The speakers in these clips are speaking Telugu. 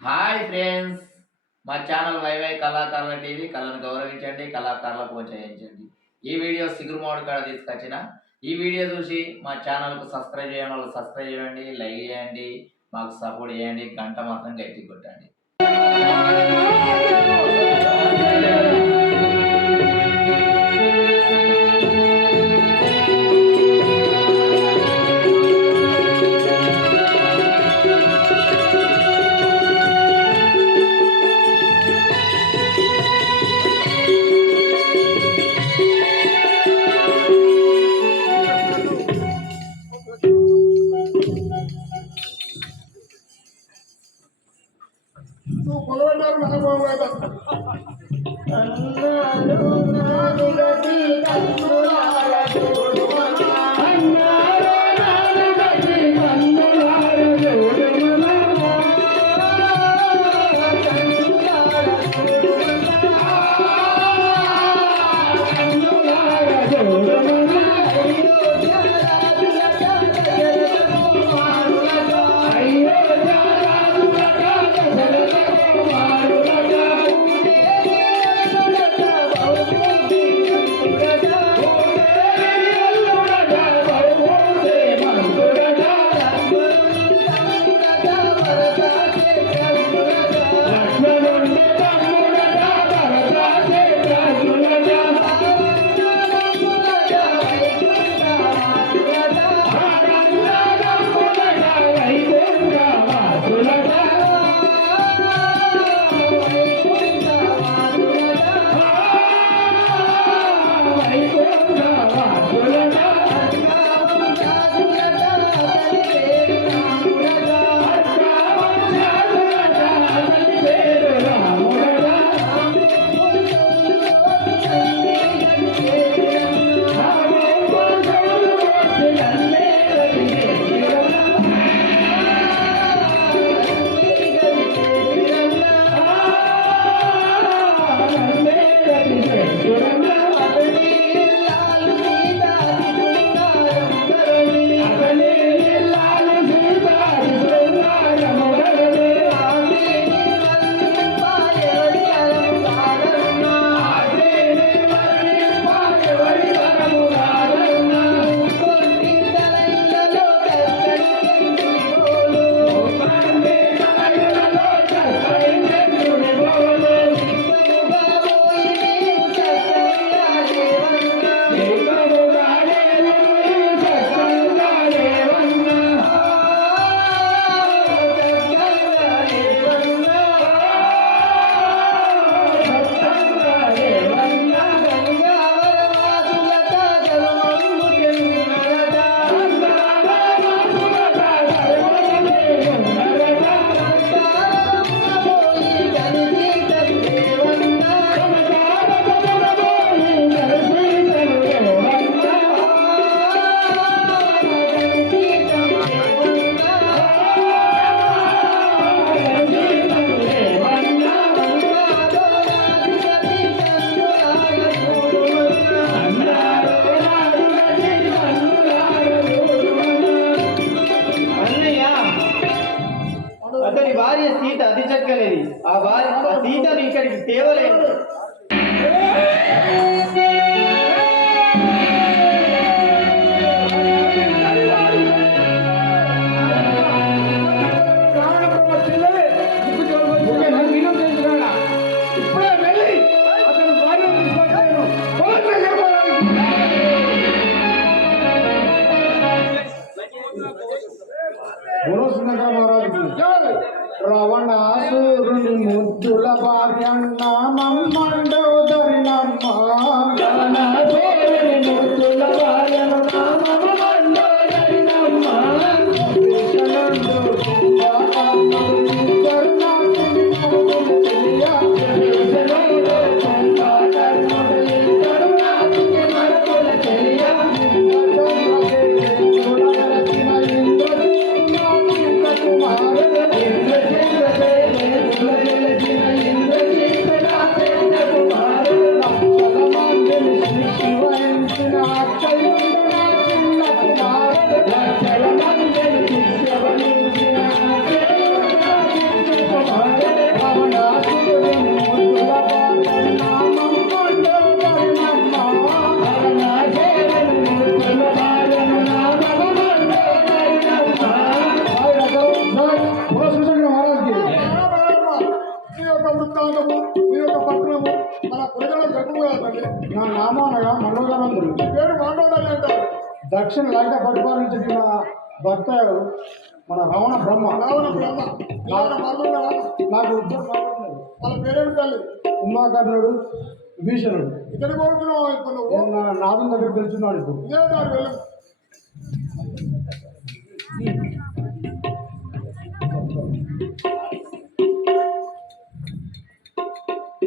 హాయ్ ఫ్రెండ్స్, మా ఛానల్ వైవై కళాకారుల టీవీ. కళను గౌరవించండి, కళాకారులకు ప్రోత్సహించండి. ఈ వీడియో సిగురుమాడు కాడ తీసుకొచ్చిన ఈ వీడియో చూసి మా ఛానల్కు సబ్స్క్రైబ్ చేయడం వాళ్ళు సబ్స్క్రైబ్ చేయండి, లైక్ చేయండి, మాకు సపోర్ట్ చేయండి, గంట మాత్రం గట్టి కొట్టండి. అతని భార్య సీత అతి చక్కనిది. ఆ సీతను ఇక్కడికి తేవలేదు. రవణాసురుని ముద్దుల భార్యన్న మమ్మండోదరినమ్మ రవణాసురుని ముద్దుల భార్యన్న మమ్మండోదరినమ్మ శివ పురగల చెప్పుగా తల్లి. నా నామానగా మనోజనందుడు. పేరు మాండోదరి అంటారు. దక్షిణ లంక పరిపాలించిన భర్త మన రావణ బ్రహ్మ. నాకు వాళ్ళ పేరేమి తల్లి? ఉమాకర్ణుడు, విభీషణుడు. ఇతని కోరుతున్నావు ఇప్పుడు నా నాదం దగ్గర తెలుసున్నాడు. ఇప్పుడు ఇదే దాని వెళ్ళి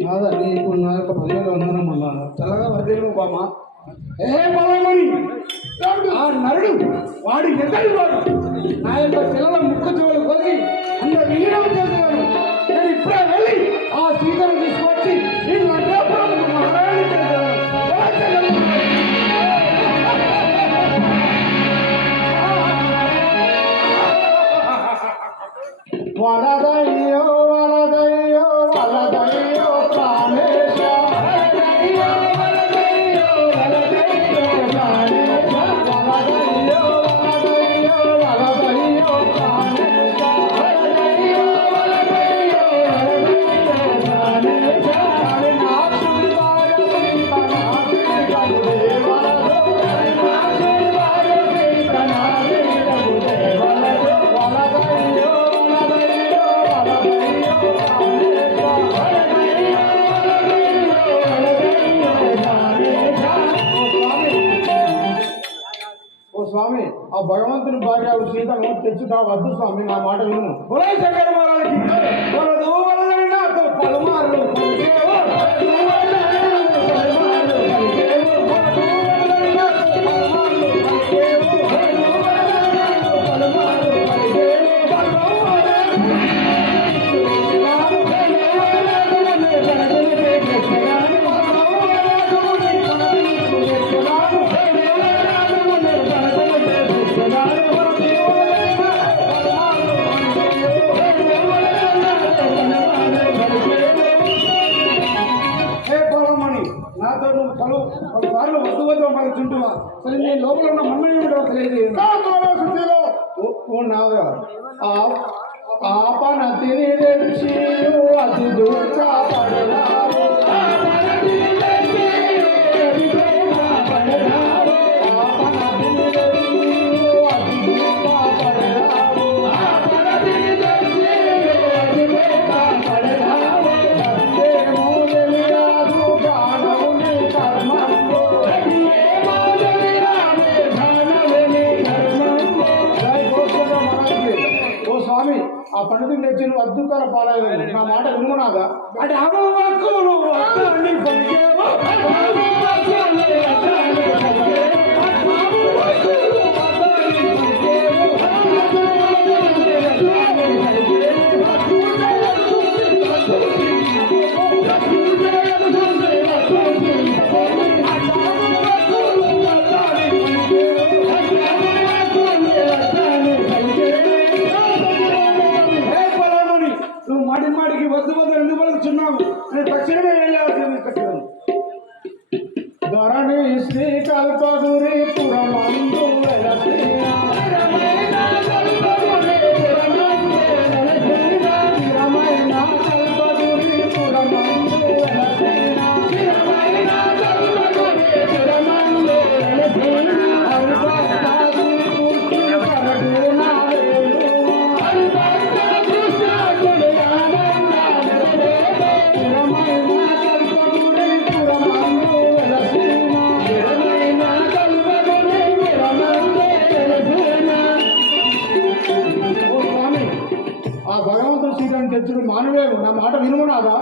నాదా నీకు నా యొక్క పదివేలు వందనం అన్నా చల్లగా వర్దేమో బామ్మ. ఏ బలమని ఆ నరుడు వాడి ఎక్కడి వాడు నా యొక్క పిల్లల ముక్కు చెవులు కొలిగి అంత వీరం చేసేవాడు. నేను ఇప్పుడే వెళ్ళి ఆ సీతను తీసుకొచ్చి ఈ లంకాపురం మహారాణి వలదయ్యో వలదయ్యో వలదయ్యో ప్రాణేశ వలదయ్యో వలదయ్యో వలదయ్యో ప్రాణేశ వలదయ్యో వలదయ్యో వలదయ్యో ప్రాణేశ వలదయ్యో వలదయ్యో వలదయ్యో ప్రాణేశ హరినాథుడి వారు శ్రీకనాథుడి దేవలదో హరినాథుడి వారు శ్రీకనాథుడి దేవలదో వలదయ్యో ఓ స్వామి, ఆ భగవంతుని భార్య సీతను తెచ్చుట వద్దు స్వామి, నా మాట విను. పలుమార్లు పలుసార్లు వద్దు వద్దు మనకు చుంటువా సరే నేను లోపల ఉన్న మన్మయ్య తెలియదు. నాగా ఆపన తిని తెచ్చి అతి దూర పడరావు ఆ పండితుని తెచ్చి నువ్వు అద్దుకాల పాలయ్యలేదు. నా మాట వినుకున్నాగా అంటే మాటికి వద్దు వద్దు ఎందుకు పలుకుతున్నావు? నేను తక్షణమే వెళ్ళాల్సింది. ధరణి శ్రీ కల్పగురి పురమందు భగవంతుడు సీతను తెచ్చుడు మానవేవు. నా మాట వినుకున్నాగా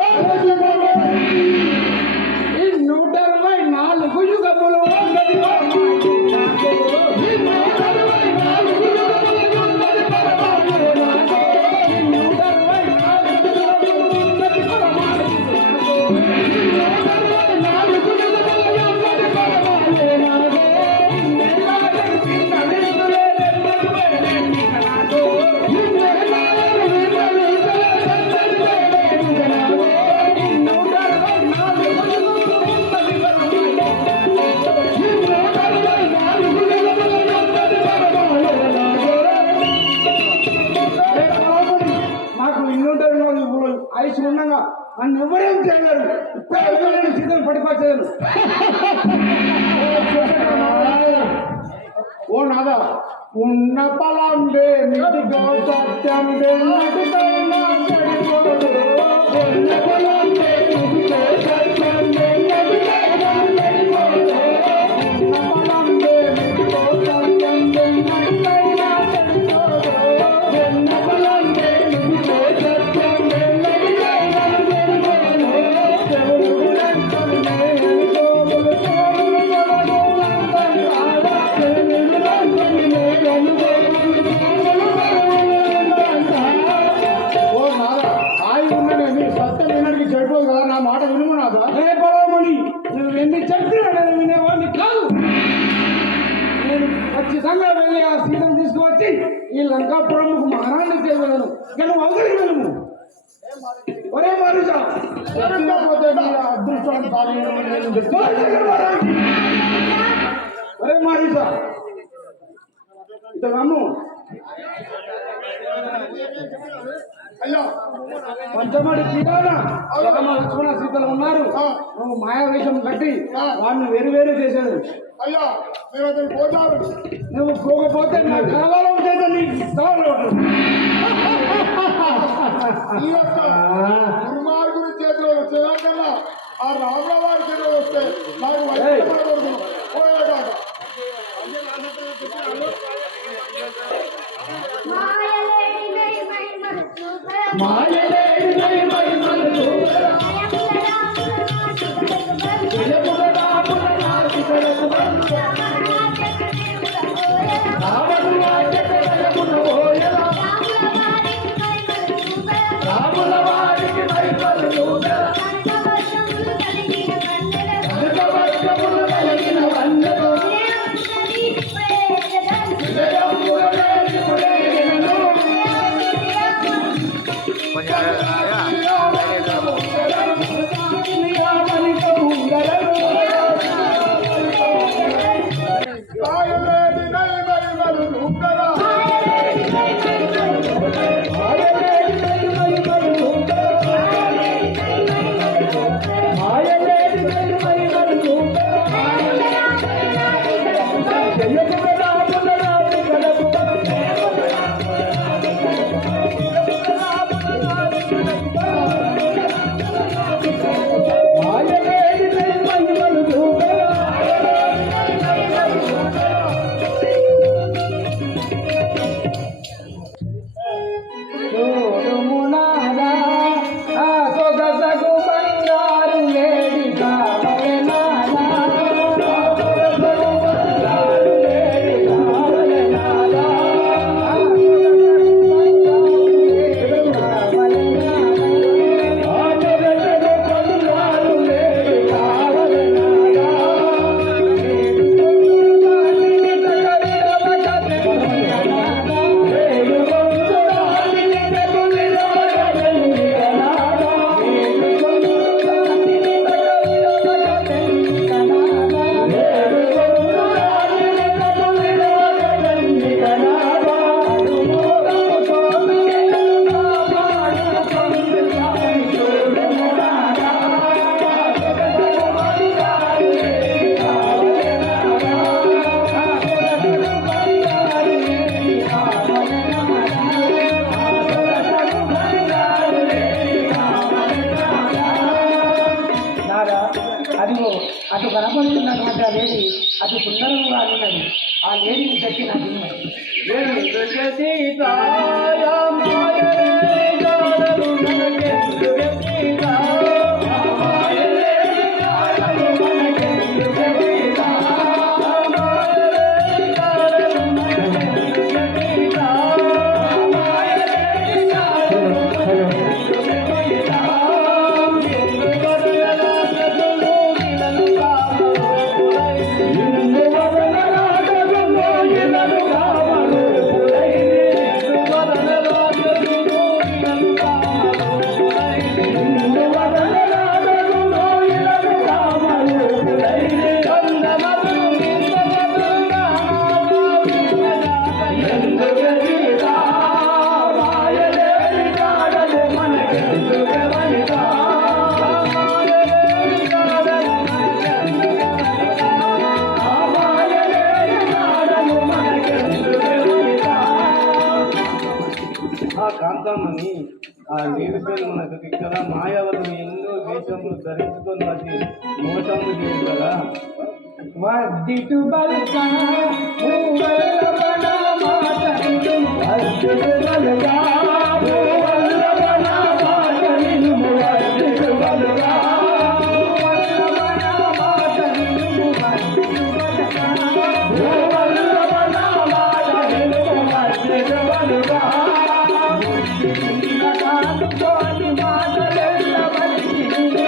124 యుగములు ఆయుష్ ఉండగా నన్ను ఎవరేం చేయలేరు. ఇప్పుడు సీతను పడిపోయాను. ఓ నాదా ఉన్న పలంబే నిధిగో సత్యం వెన్నటికైనా చెడిపోదు. ఉన్న పలంబే నిధిగో సత్యం వెన్నటికైనా చెడిపోదు. ఉన్న పలంబే నిధిగో సత్యం వెన్నటికైనా చెడిపోదు. ఉన్న పలంబే నిధిగో సత్యం వెన్నటికైనా చెడిపోదు. చెవులు లంకలు నేను గోగులు చెవులు గొడగలు లంకంటారా. ఓ నాదా ఆయి ఉన్నది సత్యం వినడికి చెడిపోదు కదా. నా మాట వినుము నాదా. ఏ బలమణి నువ్వు ఎన్ని చెప్పినా నేను వినేవాడిని కాదు. నేను ఖచ్చితంగా వెళ్ళి ఆ సీతను తీసుకువచ్చి ఈ లంకాపురంకు మహారాణి చేయగలను. కానీ అవసరం వెళ్ళము. ఒరే మారుజా పోతే అదృష్టాన్ని ఒరే మారుజా ఇతను అయ్యో పంచమడి తీరాన లక్ష్మణ సీతలు ఉన్నారు. నువ్వు మాయావేషం కట్టి వాడిని వేరు వేరు చేశాను. అయ్యా మీరు అతను పోతారు. నువ్వు పోకపోతే నా కలవరం చేత నీకు ఈ యొక్క దుర్మార్గుడి చేతిలో వచ్చేదాకన్నా ఆ రాముల వారి చేతిలో వస్తే నాకు పోయేదాకా అటు కనపడుతున్నటువంటి ఆ లేడీ అతి సుందరంగా ఉన్నది. ఆ లేడీని చెప్పి నాకు ఆ నిరుపేద మనకు ఇక్కడ మాయవరం ఎన్నో వేషములు ధరించుకొని వచ్చి మోసము చేయదు కదా. వద్దిటు బల్కా మూవల్లవన మాటలు వద్దిటు బల్కా మూవల్లవన మాటలు వద్దిటు బల్కా మూవల్లవన మాటలు వద్దిటు బల్కా మూవల్లవన మాటలు వద్దిటు బల్కా ముద్దిన కానుకోని మాటలెల్ల వద్దిటు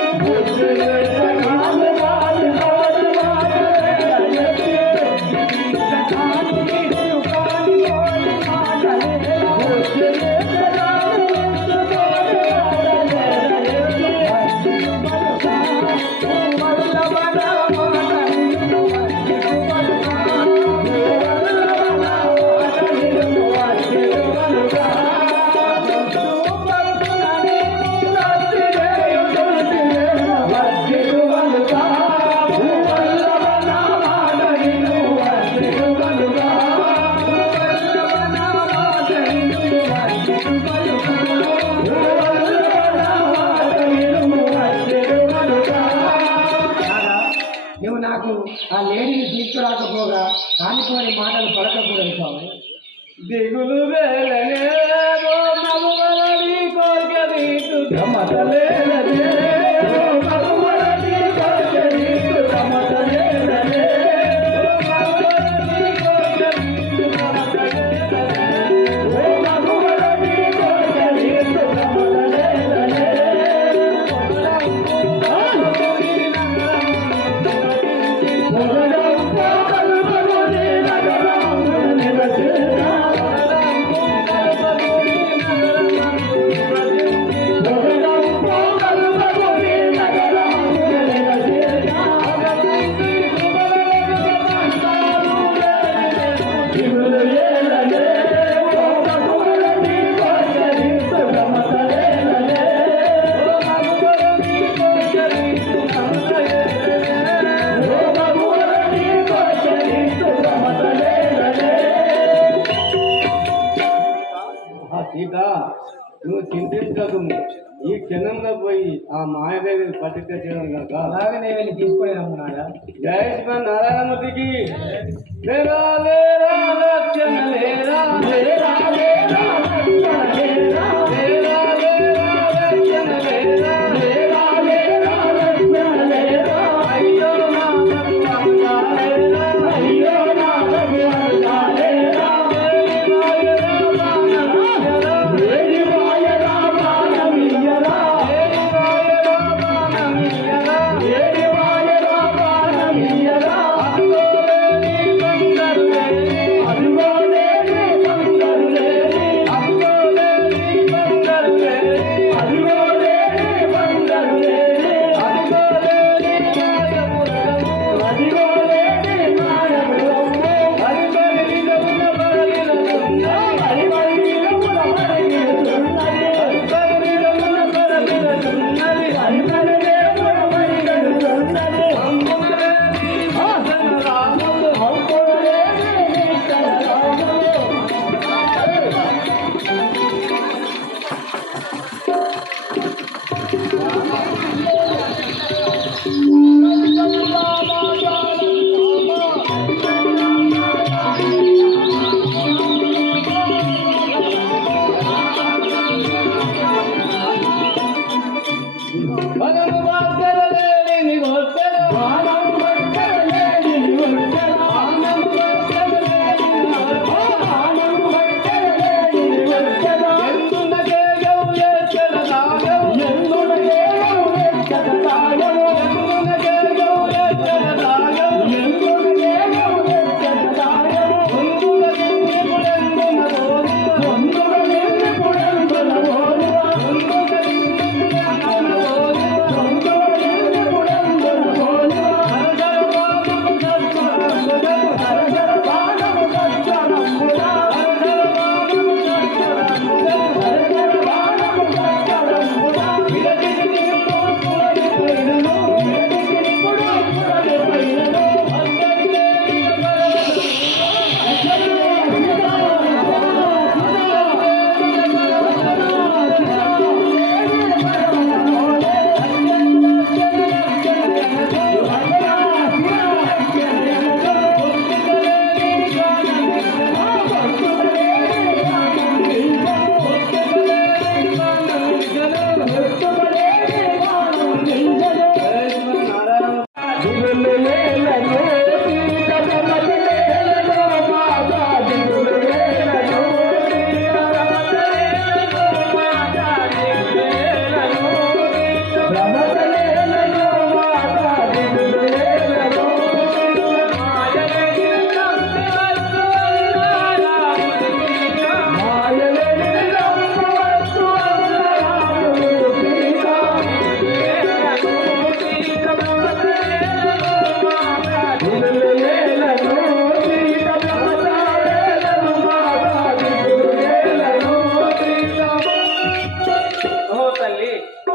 నువ్వు నాకు ఆ లేడీని తీసుకురాకపోగా కానిపోని మాటలు పడకపోవడం స్వామి. దిగులు వేలనేమో మగువలని కోరిక నీకు గమతలేనదే, మగువలని కోరిక నీకు గమతలేనదే, మగువలని కోరిక నీకు గమతలేనదే, మగువలని కోరిక నీకు గమతలేనదే. సీత, నువ్వు చింతించదు. ఈ క్షణంలో పోయి ఆ మాయదేవిని పట్టిక చేయడం కాక అలాగనే వెళ్ళి తీసుకొని రమ్మన్నాడా. జయ శ్రీ నారాయణమూర్తికి. లేరా లేరా లక్షణ లేరా, లేరా లేరా లక్షణ లేరా, లేరా లేరా లక్షణ లేరా, లేరా లేరా లక్షణ లేరా. అయ్యో నా భగవంతా లేరా, అయ్యో నా భగవంతా లేరా.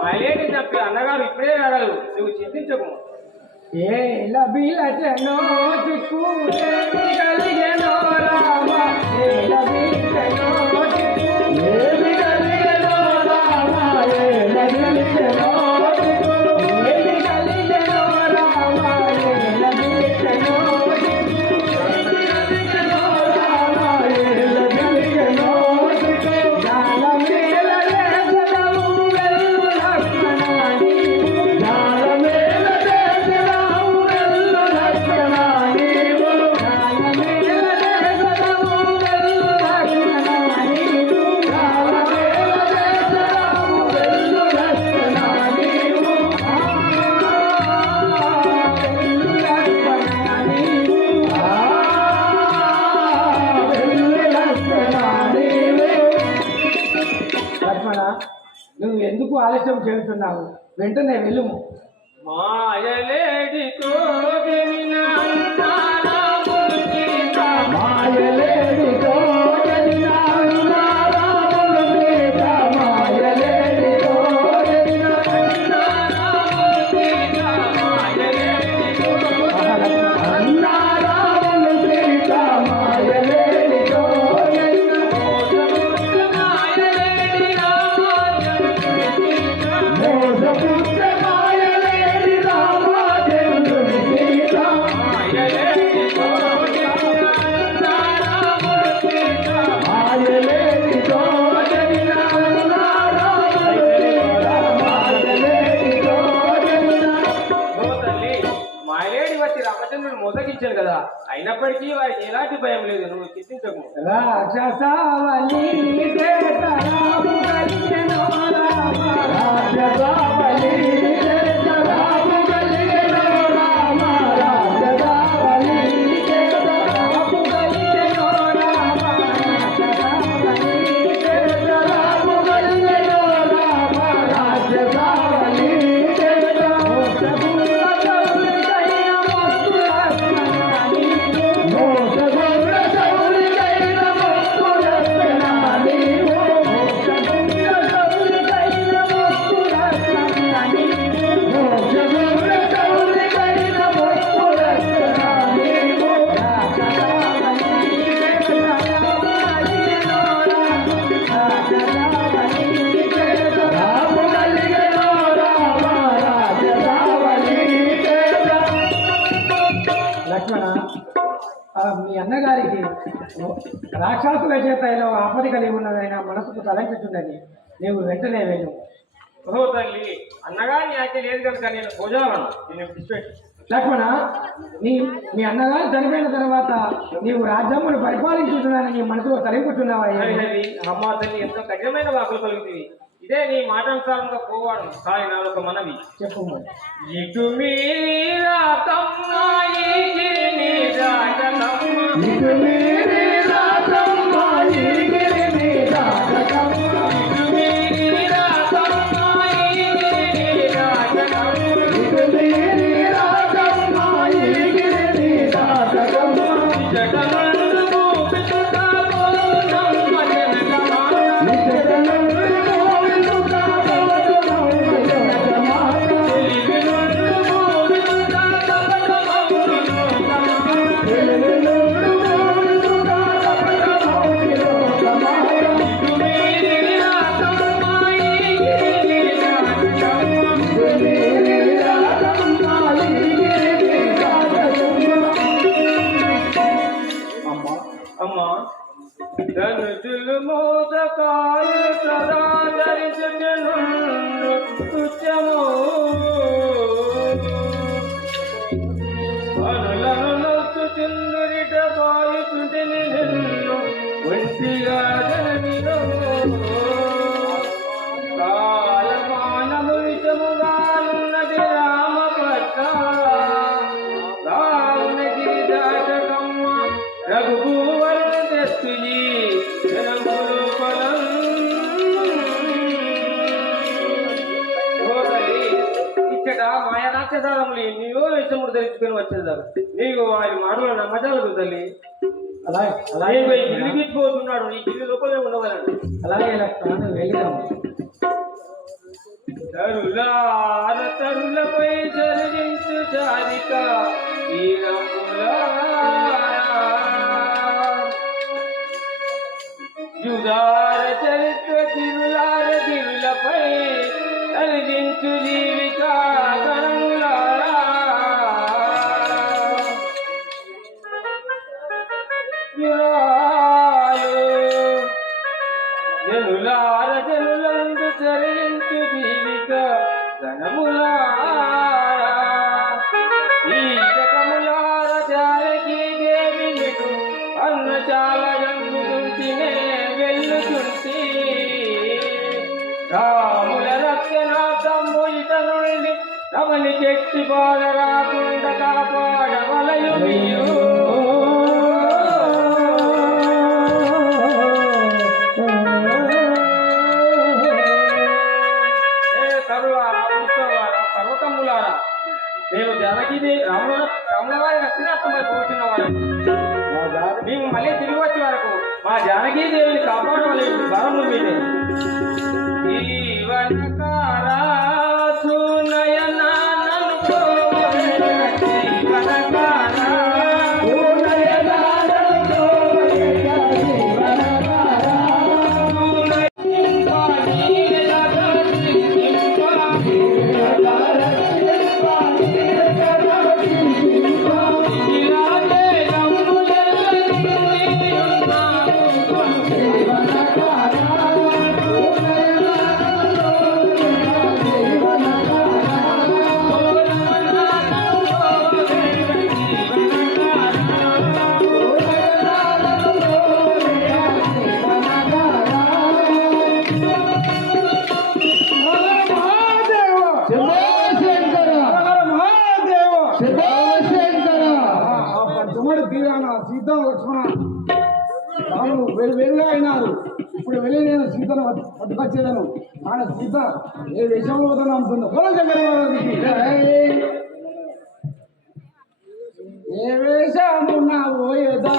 మాయలేని తప్పి అన్నగారు ఇప్పుడే రాగలరు, నువ్వు చింతించకు. ఏ లభిలచనో చిక్కులేమి కలిగెనో రామ ఏ లభిలచనో చిక్కులేమి కలిగెనో రామ ఏ లభిలచనో చిక్కులేమి కలిగెనో రామ ఏ లభిలచనో చిక్కులేమి కలిగెనో రామ ఏ లభిలచనో చిక్కు జాల మేల దేశము వెల్లు లక్ష్మణాని జాల మేల దేశము వెల్లు లక్ష్మణాని జాల మేల దేశము వెల్లు లక్ష్మణాని జాల మేల దేశము వెల్లు లక్ష్మణాని లక్ష్మణ, నువ్వు ఎందుకు ఆలస్యం చేస్తున్నావు? వెంటనే వెళ్ళుము. మాయలేడి కోగిన అంతారాములు సీత, మాయలేడి కోగిన అంతారాములు సీత, మాయలేడి కోగిన అంతారాములు సీత, మాయలేడి అంతారాములు సీత, మాయలేడి కోగిన మాయలేడి మోసపుత్ర మాయలేడి రామచంద్రుని సీత, మాయలేడి అంతారాములు సీత, మాయలేడి కోగిన అంతారాములు సీత, మాయలేడి కోగిన ఓ తల్లి, మాయలేడి వచ్చి రామచంద్రుని మోసగించారు కదా, అయినప్పటికీ వారికి ఎలాంటి భయం లేదు, నువ్వు చింతించకు. రాక్షసావళి చేతరాము కలిగెనో రామ రాక్షసావళి చేతరాము కలిగెనో రామ రాక్షసావళి చేతరాము కలిగెనో రామ రాక్షసావళి చేతరాము కలిగెనో రామ రాక్షసావళి చేతరాము సబూలకైన మస్తు లక్ష్మణాని మోసగుణ సౌలికైన మస్తు లక్ష్మణాని మోసగుణ సౌలికైన మస్తు లక్ష్మణాని మోసగుణ సౌలికైన మస్తు లక్ష్మణాని రాక్షసావళి చేతరాము కలిగెనో రామ రాక్షసావళి చేతరాము కలిగెనో రామ రాక్షసావళి చేతరాము. లక్ష్మణ, మీ అన్నగారికి రాక్షసుల చేత ఇలా ఆపద కలిగి ఉన్నదైనా మనసుకు తలంచుతున్నది. నీవు వెంటనే వెళ్ళు. ఓ తల్లి, అన్నగారిని ఆజ్ఞ లేదు కనుక నేను పూజాలను నేను విడిచిపెట్టు. లక్ష్మణ, మీ అన్నగారు చనిపోయిన తర్వాత నీవు రాజ్యమును పరిపాలించుతున్నానని నీ మనసులో తలంపుతున్నావా? హరి హరి, అమ్మ తల్లి ఎంతో కఠినమైన వాకులు పలుకుతుంది. ఇదే నీ మాటానుసారంగా పోవాడు. కానీ నాదొక మనవి. చెప్పు. ఇటు మీరా తమ్మ, ఈగిరి రాజతమ్మ, ఇటు మీరి రాజమ్మ, ఈగిరి రాజతమ్మ. ఇటు మీరా తమ్మ, ఈగిరి రాజతమ్మ, ఇటు మీరి రాజమ్మ, ఈగిరి రాజతమ్మ. జటమందు పితుక పోనమ్మ జనకమాన, నిత్యనందు గోవిందుగా గోవిందుగా జగమాత. తెలివినుండు పితుక కపటమౌని లోకమాన, వెలుగులు గోవిందుగా కపటమౌని లోకమాత. ఇటు మీరా తమ్మ, ఈగిరి రాజతమ్మ. ఇటు మీరి రాజమ్మ, ఈగిరి రాజతమ్మ. అమ్మా, ధనుజులు మోదకాలు సదా ధరించుచునుండు తుచ్చము. అనులను నొత్తు చిందురిట పాయుచుంటిని నిన్ను ఒంటిగా జనమిలో. కాలమానము విషముగానున్నది రామపట్ల, రావణగిరి దాటకమ్మ రఘుభూవరుని తెస్తుయి జనములు ఫలం. ఓ తల్లి, ఇచ్చట మాయ రాక్షసారములు ఎన్నో విషములు ధరించుకుని వచ్చేదారు. నీవు వారి మాటలు నమ్మచాలదు తల్లి. అలాగే అలాగే అలాగే గిరిగిచ్చిపోతున్నాడు, నీ గిరి లోపలే ఉండగలండి. అలాగే లక్ష్మణ, వెళ్దాము. తరులార తరులపై చరించు చారిక యుగార చరిత్ర తిరులార తిరులపై చరించు జీవిక గణములారా జనులార జనులందు చరించు జీవిక గణములారా ఈ జగములార జానకి దేవి నిటు అన్నచాల జన్ముతుంటినే వెళ్ళుతుంటి రాముల రక్షణార్థము ఇట నుండి రమణి చెట్టి బాధ రాకుండా కాపాడవలయు నీయు పర్వతములారా నేను జనకి రాములవారి రక్షణార్థమై పోతున్న వారు మేము మళ్ళీ తిరిగి వచ్చే వరకు మా జానకీదేవిని కాపాడవలే వరము మీదే జీవనకారా సునయనా సీత లక్ష్మణ రాములు వెలుగా అయినారు. ఇప్పుడు వెళ్ళి నేను సీతను పట్టుకొచ్చేదను. ఆయన సీత ఏ విషయంలో పోతాను అంటుందో ఏ వేషమున పోయేదా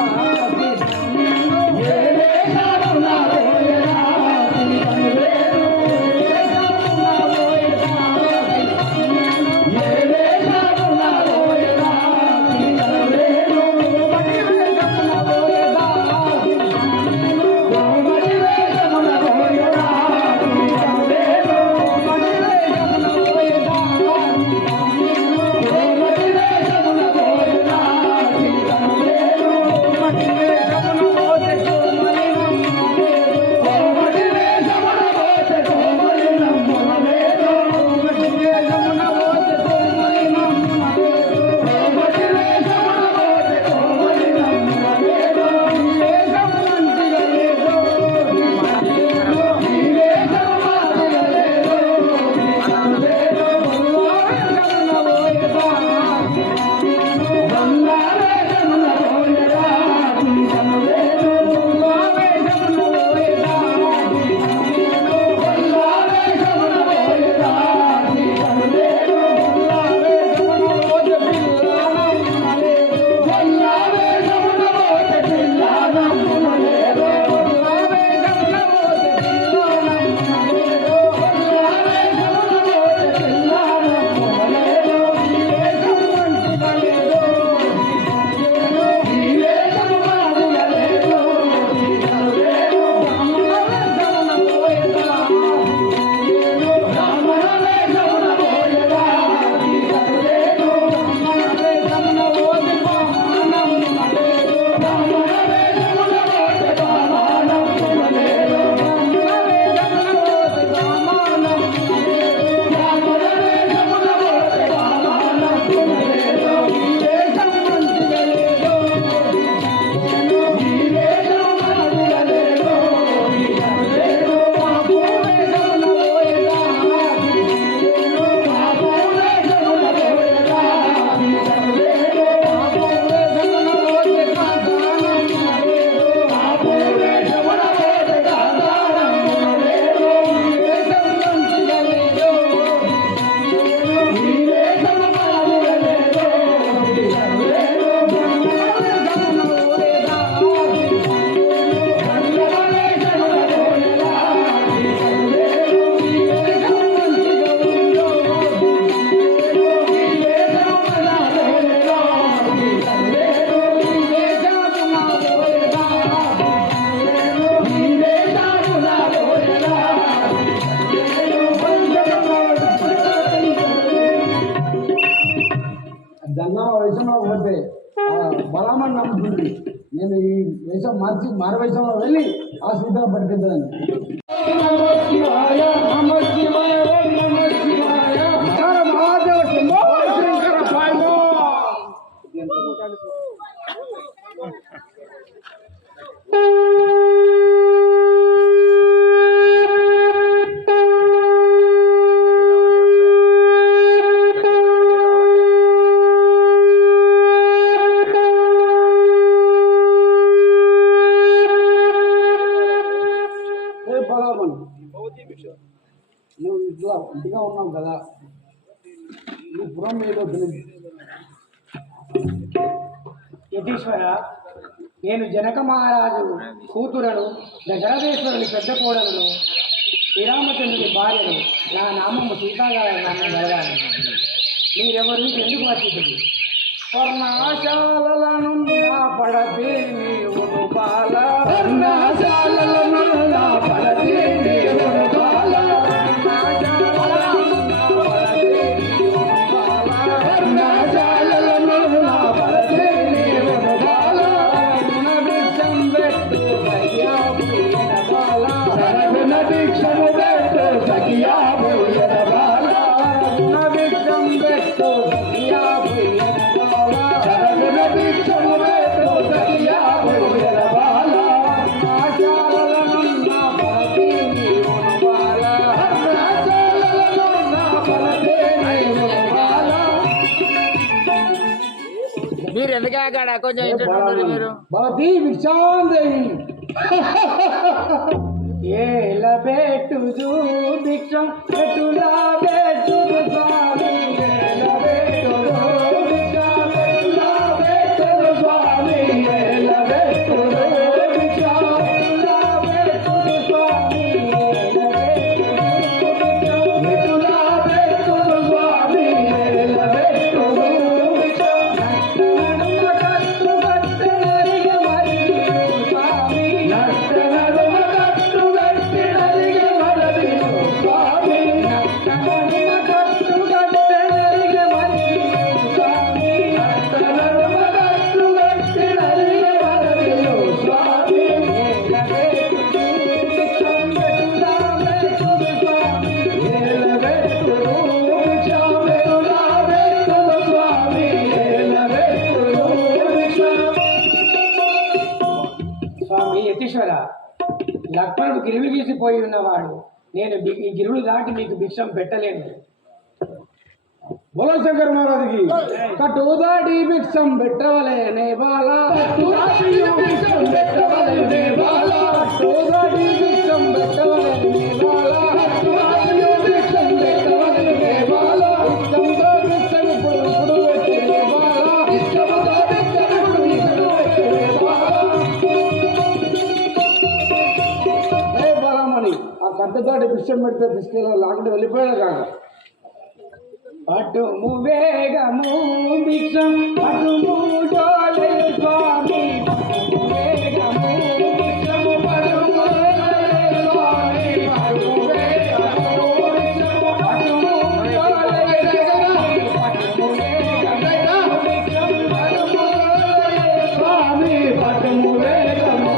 బలమని నమ్ముతుంది. నేను ఈ వేషం మార్చి మారవేషంలో వెళ్ళి ఆ సీతను పట్టుకెళ్తాను. మహాదేవ శంభో శంకర పాయమో. నువ్వు ఇంటిగా ఉన్నావు కదా, నువ్వు పురం ఏదో తెలియదు. యతీశ్వర, నేను జనక మహారాజు కూతురను, దశరథేశ్వరుని పెద్ద కోడలను, శ్రీరామచంద్రుని భార్యను, నా నామము సీతాగారి నామం కలగాలి. మీరెవరు ఎందుకు వచ్చింది? వర్ణాశాలను నా పడతే నీవు బాల, వర్ణాశాలను నా పడతే నీవు బాల, వర్ణాశాలను నా పడతే నీవు బాల, గుణభిక్షం పెట్టు సఖియా పోయిన బాల, గుణభిక్షము పెట్టు సఖియా పోయిన బాల, గుణభిక్షం పెట్టు సఖియా పోయిన మీరు ఎందుకు ఆగాడ కొంచెం మీరు భవతి భిక్షాందేవి ఏల బెట్టుదు భిక్షం ఎటులా బెట్టుదు స్వామి, ఏల బెట్టుదు భిక్షం ఎటులా బెట్టుదు స్వామి, ఏల బెట్టుదు భిక్షం ఎటులా బెట్టుదు స్వామి, ఏల బెట్టుదు భిక్షం ఎటులా బెట్టుదు స్వామి, ఏల బెట్టుదు భిక్షం నడుమ కట్టు కట్టనరిగ మరి స్వామి, నడుమ కట్టు కట్టనరిగ మరి స్వామి, నడుమ కట్టు కట్టనరిగ మరి స్వామి, నడుమ కట్టు కట్టనరిగ మరి స్వామి, ఏల బెట్టుదు భిక్షం ఎటులా బెట్టుదు స్వామి, ఏల బెట్టుదు భిక్షం ఎటులా బెట్టుదు స్వామి, ఏల బెట్టుదు భిక్షం. స్వామి యతీశ్వర, లక్ష్మణుడు గిరులు గీసిపోయి ఉన్నవాడు. నేను ఈ గిరులు దాటి మీకు భిక్షం పెట్టలేను. బోలో శంకర్ మహారాజుకి కట్టుదాడి భిక్షం పెట్టవలేనే బాల, కట్టుదాడి భిక్షం పెట్టవలేనే బాల, కట్టుదాడి భిక్షం పెట్టవలేనే బాల, కట్టుదాడి భిక్షం పెట్టవలేనే బాల, ఇష్టంతో భిక్షం ఇప్పుడు పెట్టే బాల, ఇష్టంతో భిక్షం ఇప్పుడు పెట్టే బాల. ఏ బాలమణి, ఆ కట్టుదాడి భిక్షం పెడితే తీసుకెళ్ళి లాక్డౌన్ వెళ్ళిపోయాడు కాక. పటుము వేగము భిక్షం పటుము డోలే స్వామి, పటుము వేగము భిక్షము పటుము డోలే స్వామి, పటుము వేగము భిక్షము పటుము డోలే స్వామి, పటుము వేగము భిక్షం పటుము డోలే స్వామి, పటుము వేగము భిక్షము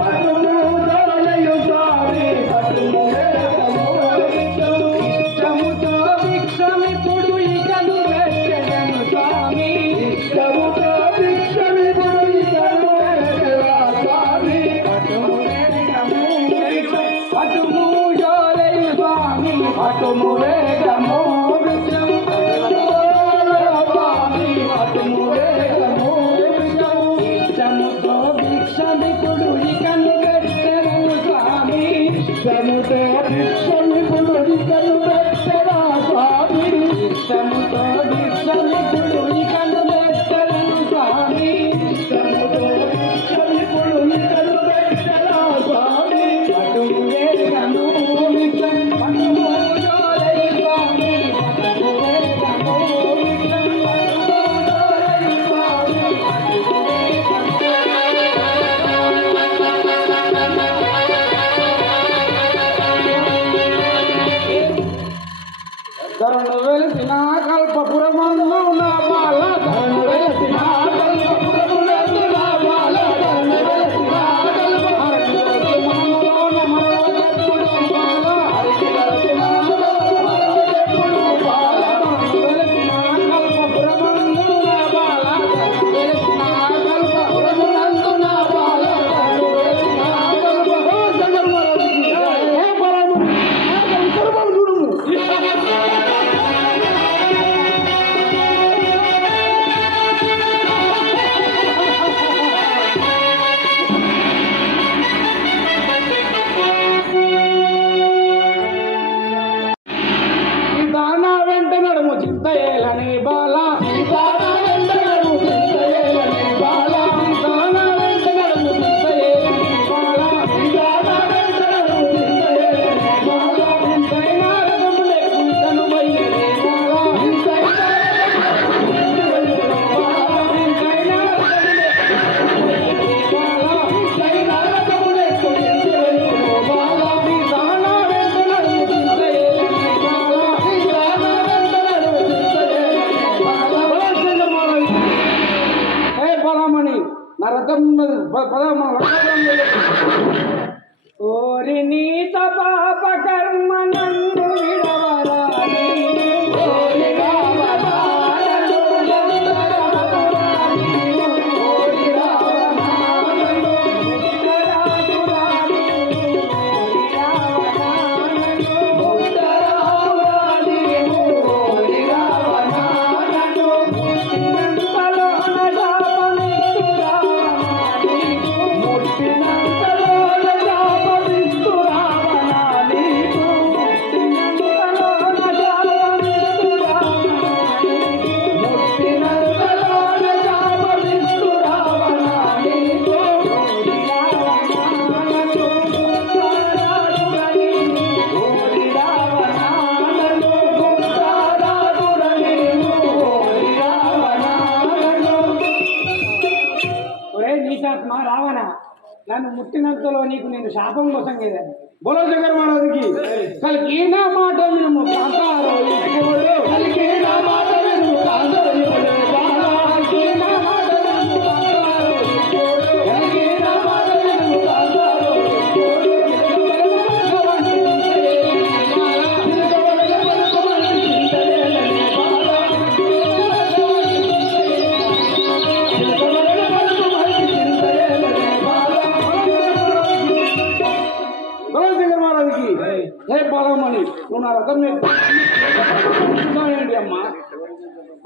పటుము డోలే స్వామి, పటుము వేగము భిక్షము పటుము ఇష్టముతో భిక్షమిప్పుడు ఇకను పెట్టెదను స్వామి, ఇష్టముతో భిక్షమిప్పుడు ఇకను పెట్టెదను స్వామి, పటుము వేగము భిక్షం పటుము డోలే స్వామి, పటుము వేగము భిక్షం పటుము డోలే స్వామి, పటుము వేగము భిక్షం ఇష్టముతో భిక్షమిప్పుడు ఇకను పెట్టెదను స్వామి, ఇష్టముతో భిక్షమిప్పుడు ఇకను పెట్టెదా స్వామి, ఇష్టముతో భిక్షమిప్పుడు ఇకను పెట్టెదను స్వామి, ఇష్టముతో భిక్షమిప్పుడు ఇకను పెట్టెదా స్వామి, పటుము వేగము భిక్షం పటుము డోలే స్వామి, పటుము వేగము భిక్షం పటుము డోలే స్వామి, పటుము వేగము నన్ను ముట్టినంతలో నీకు నేను శాపం కోసం కదండి. బోలో శంకర్ మహారాజుకి కలికి నా మాట వినుము కాంతారో ఇప్పుడు కలికి నా మాట వినుము కాంతారో ఇప్పుడు కలికి నా మాట వినుము కాంతారో ఇప్పుడు కలికి నా మాట వినుము కాంతారో ఇప్పుడు హే బాలమణి నువ్వు నా రథం మీద ఏంటి అమ్మా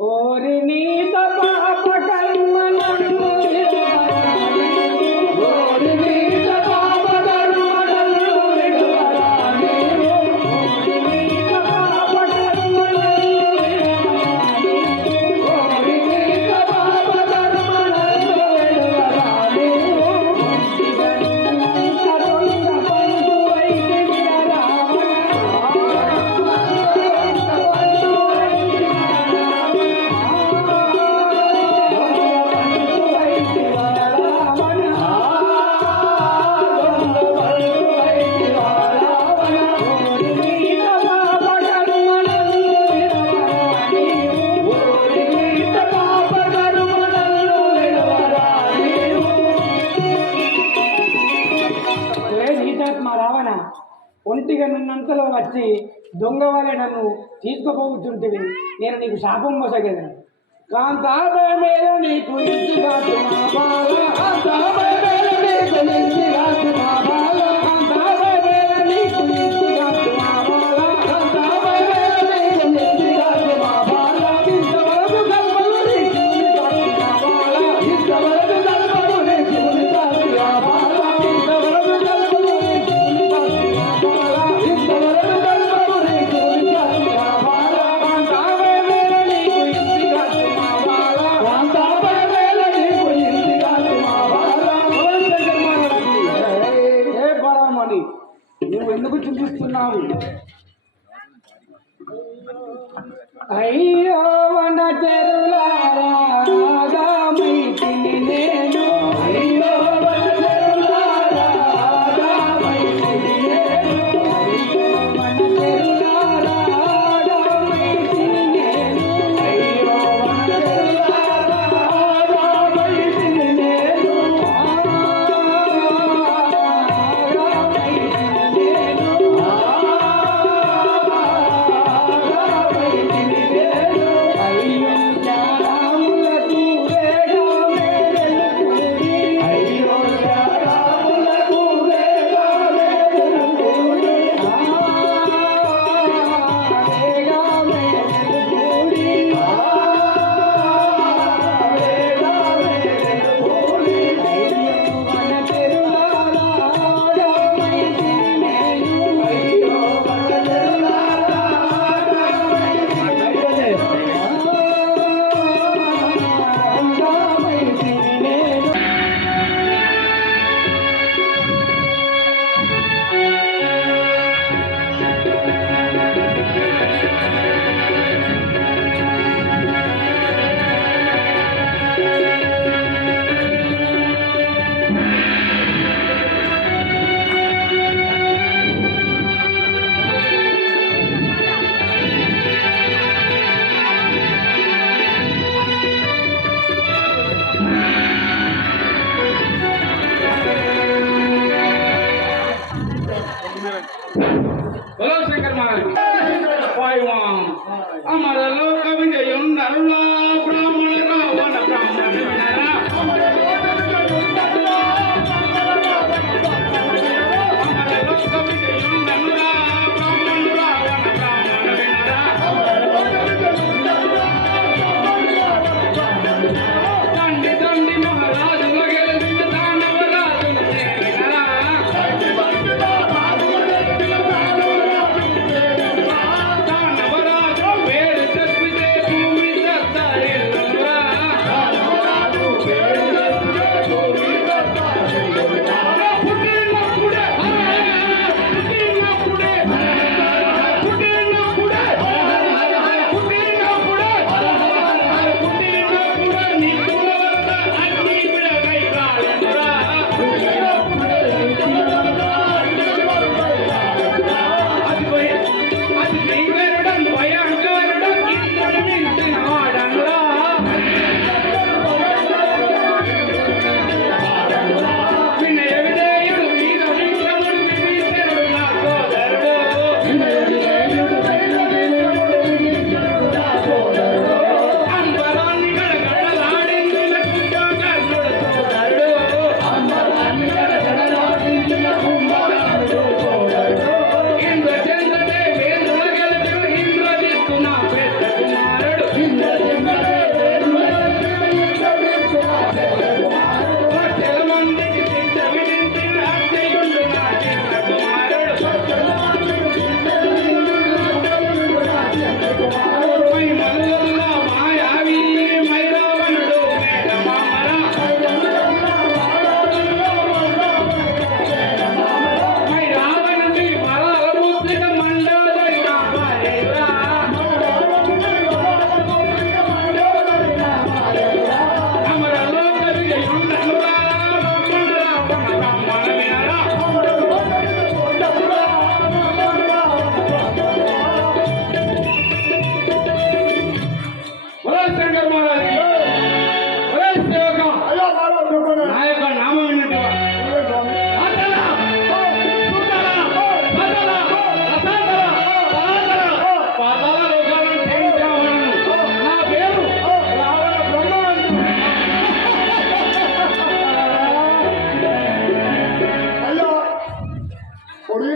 ఓరి నీత పాప కర్మ నన్ను విడువరాని. ఓరి నీత పాప కర్మ నన్ను విడువరాని. ఓరి నీత పాప కర్మ నన్ను విడువరాని. ఓరి నీత పాప కర్మ నన్ను విడువరాని. ఒంటిగంట దొంగ పండు వైద్య విరరావణ. నీతాత్మ రావణ, ఒంటిగా నున్నంతలో వచ్చి దొంగ వలె నన్ను తీసుకుపోతుంటివి. నేను నీకు శాపం పోసగలను. కాంతాబే మేల నీకు ఇంటిగాటు మా బాల కాంతాబే మేల నీకు ఇంటిగాటు మా బాల కాంతాబే మేల నీకు ఇంటిగాటు మా బాల కాంతాబే మేల నీకు ఇంటిగాటు మా బాల ఇంతవరకు కల్పలు నీ శివుని కాటు మా బాల ఇంతవరకు కల్పలు నీ శివుని కాటు మా బాల ఇంతవరకు కల్పలు నీ శివుని కాటు మా బాల ఇంతవరకు కల్పలు నీ శివుని కాటు మా బాల కాంతాబే మేల నీకు ఇంటిగాటు మా బాల కాంతాబే మేల నీకు ఇంటిగాటు మా బాల ఏ పరామణి నువ్వు ఎందుకు చింతిస్తున్నావు? అయ్యో వన చెరులారా రాగామైతిని నేను. అయ్యో వన చెరులారా రాగామైతిని నేను. అయ్యో వన చెరులారా రాగామైతిని నేను. అయ్యో వన చెరులారా రాగామైతిని నేను. రాగామైతిని నేను. రాగామైతిని నేను. అయ్యో చారాములకు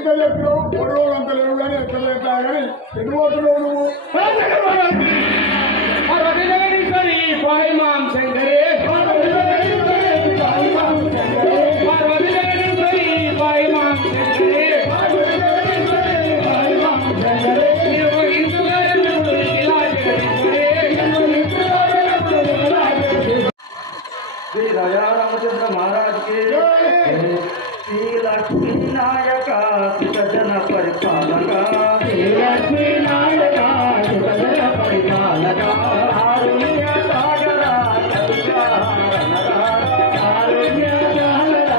మంచిగా చెప్పినావు పొడవు అంత లేవు కానీ ఎక్కడ ఎట్లా కానీ ఎటు పోతున్నావు నువ్వు పార్వతి జగదీశ్వరి పాహిమాం శంకరే పార్వతి జగదీశ్వరి పాహిమాం శంకరే పార్వతి జగదీశ్వరి పాహిమాం శంకరే పార్వతి జగదీశ్వరి పాహిమాం శంకరే నీవు ఇందుగా ఎప్పుడు ఇలా జగదీశ్వరే శ్రీ రాజా రామచంద్ర మహారాజ్ కి శ్రీ లక్ష్మీ నాయక సుజన పరిపాలక శ్రీ లక్ష్మీ నాయక సుజన పరిపాలక ఆరుణ్య సాగర ఆరుణ్య సాగర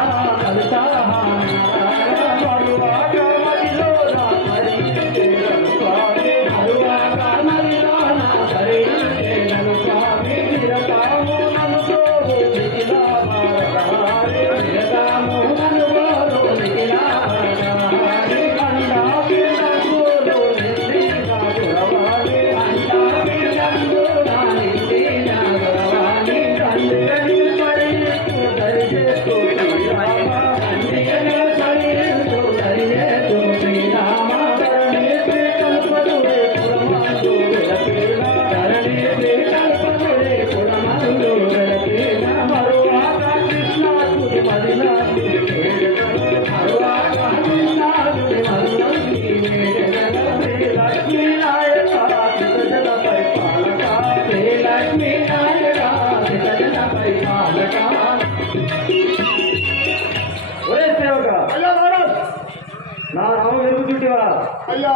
నా రామ వెలుగుతుంటేవా అయ్యా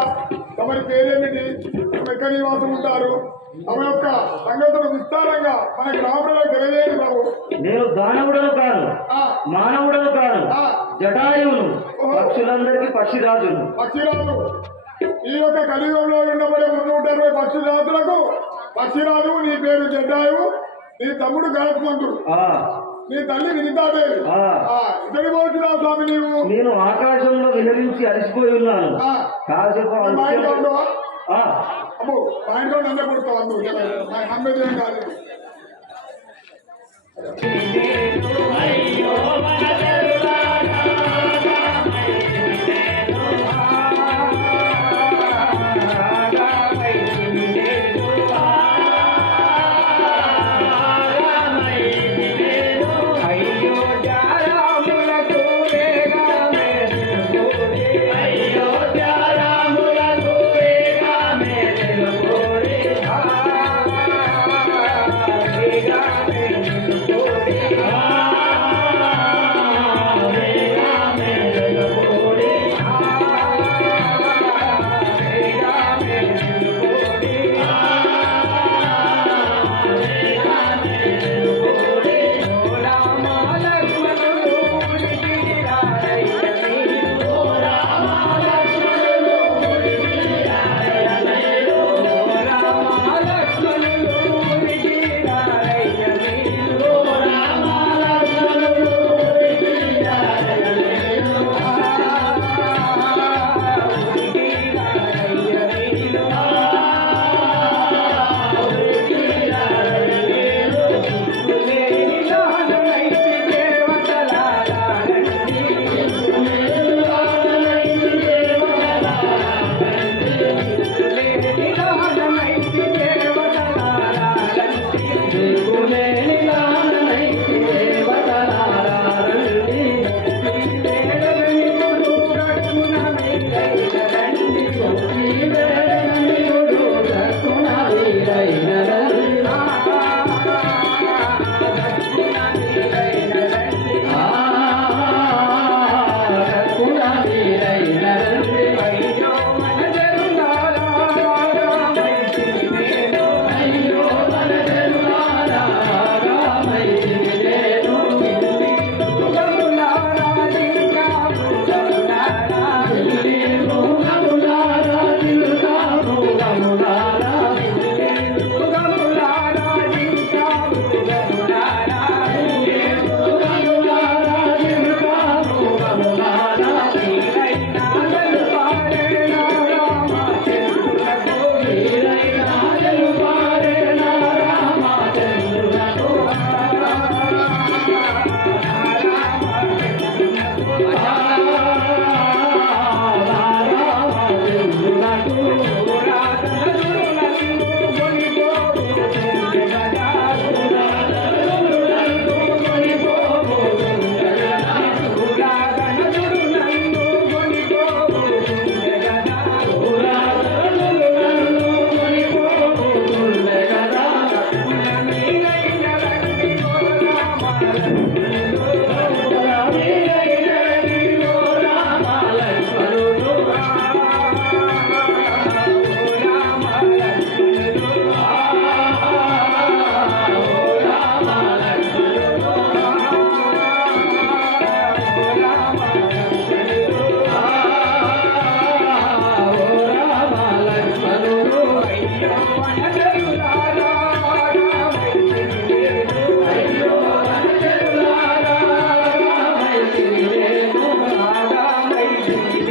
తమరి పేరేమిటి ఎక్కడ నివాసం ఉంటారు తమ యొక్క సంగతులు విస్తారంగా మన గ్రామంలో తెలియజేయండి బాబు నేను దానవుడను కాను మానవుడను కాను జటాయువును పక్షులందరికీ పక్షిరాజును పక్షిరాజు ఈ యొక్క కలియుగంలో ఉండబడే 360 పక్షిరాజులకు పక్షిరాజు నీ పేరు జడ్డాయువు నీ తమ్ముడు గణపంతుడు నీ తల్లి వినితాదేవి ఇతడి పోతున్నా స్వామి నీవు నేను ఆకాశంలో విహరించి అలసిపోయి ఉన్నాను కాసేపు అమ్మో మా ఇంట్లో నన్నే పుడతావు అందుకు నమ్మేదేం కాదు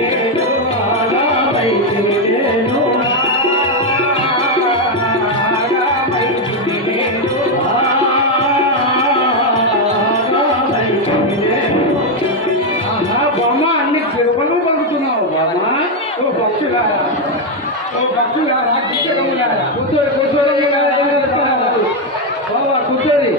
నేను ఆగామైతిని నేను ఆగామైతిని నేను ఆగామైతిని నేను. ఆహా బామ్మ అన్ని తిరుమలు పలుకుతున్నావు బామ్మ. ఓ పక్షులారా, ఓ పక్షులారా, కిచ్చకములారా, కూర్చోరు కూర్చోరు బాబా కూర్చోరి.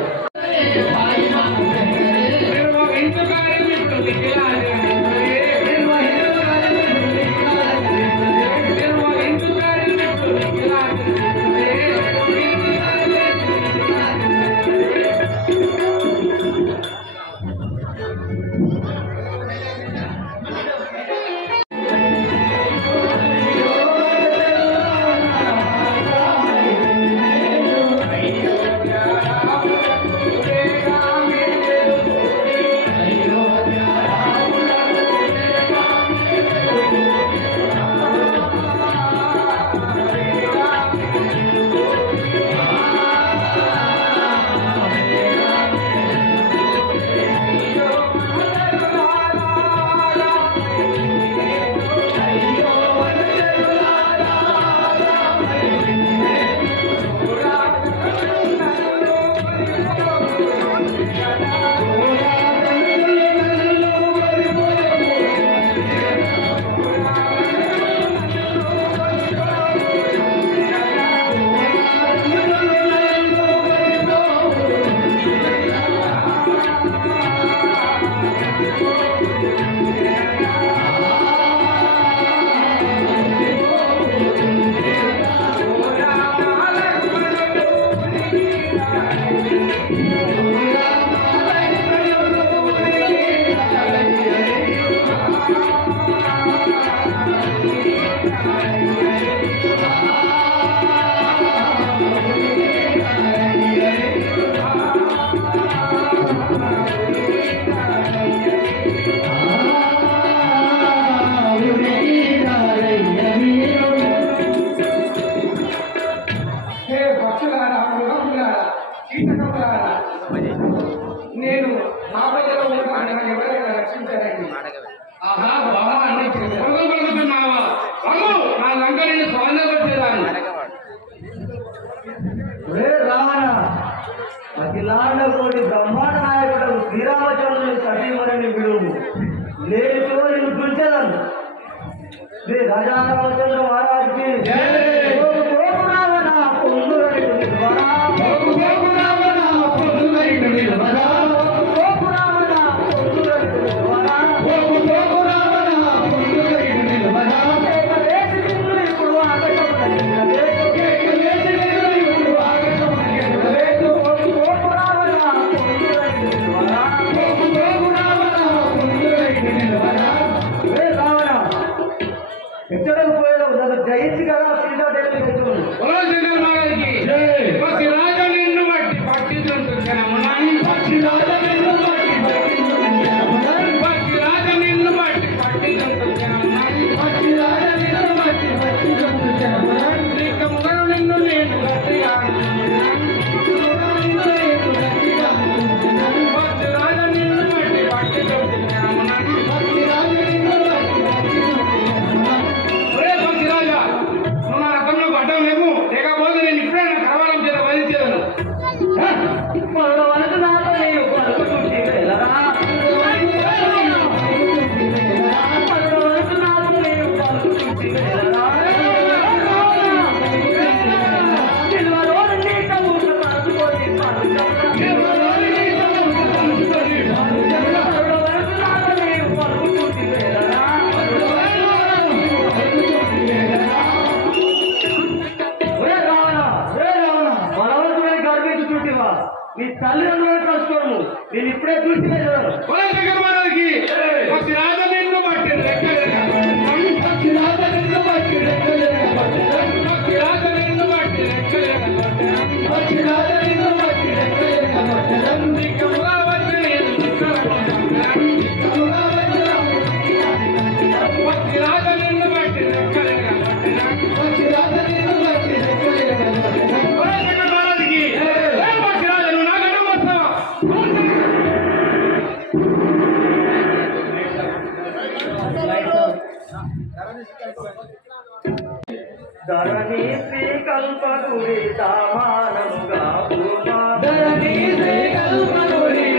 నేను నా ప్రజలు ఉన్నాను, ఎవరైనా రక్షించారండి. ఆహా బాబా అన్ని తిరుమలు పలుకుతున్నావా బాబు? నా లంక నేను స్వాగతించేదాన్ని. రావణ అఖిలాండ కోటి బ్రహ్మాండ నాయకుడు శ్రీరామచంద్రుని సతీమణిని విడువు లేచో నేను చూచేదాన్ని. శ్రీ రాజా రామచంద్ర మహారాజ్కి ఎక్కడికి పోయావు నన్ను జయించి కదా సీతాదేవిని పెట్టుకుని శంకర్ మహారాజ్కి పక్షి రాజా నిన్ను బట్టి పట్టించుకుంటున్నాను. పక్షి రాజా నిన్ను బట్టి పట్టించుకుంటున్నాను. పక్షి రాజా నిన్ను బట్టి పట్టించుకుంటున్నాను. పక్షి రాజా నిన్ను బట్టి పట్టించుకుంటున్నాను. నీకు ముందర నిన్ను నేను గట్టిగా అనుకుంటున్నాను. పక్షి రాజా నిన్ను బట్టి పట్టించుకుంటున్నాను. పక్షి రాజా నిన్ను బట్టి పట్టించుకుంటున్నాను. ఒరే పక్షి రాజా, నువ్వు నా రథంలో పడ్డం లేవు, లేకపోతే నేను ఇప్పుడే నా కరవాలం చేత వదిలించేదాను. వరకు నాతో నేను పలుకుతుంటే వెళ్ళరా వరకు నాతో నేను పలుకుతుంటే వెళ్ళరా నీ తల్లిదండ్రులను కలుసుకోను, నేను ఇప్పుడే చూసి ఒరే శంకర్ మహారాజ్కి పక్షి రాజా నిన్ను బట్టి పక్షి రాజా నిన్ను బట్టి పక్షి రాజా నిన్ను బట్టి పక్షి రాజా నిన్ను బట్టి దిక్కముగా వచ్చి నేను పక్షి రాజా నిన్ను బట్టి పక్షి రాజా నిన్ను బట్టి ఒరే శంకర్ మహారాజ్కి పక్షి రాజా నువ్వు నా గడ్డ వస్తావా? ధరణి శ్రీ కల్పగురి దామానముగా ధరణి శ్రీ కల్పగురి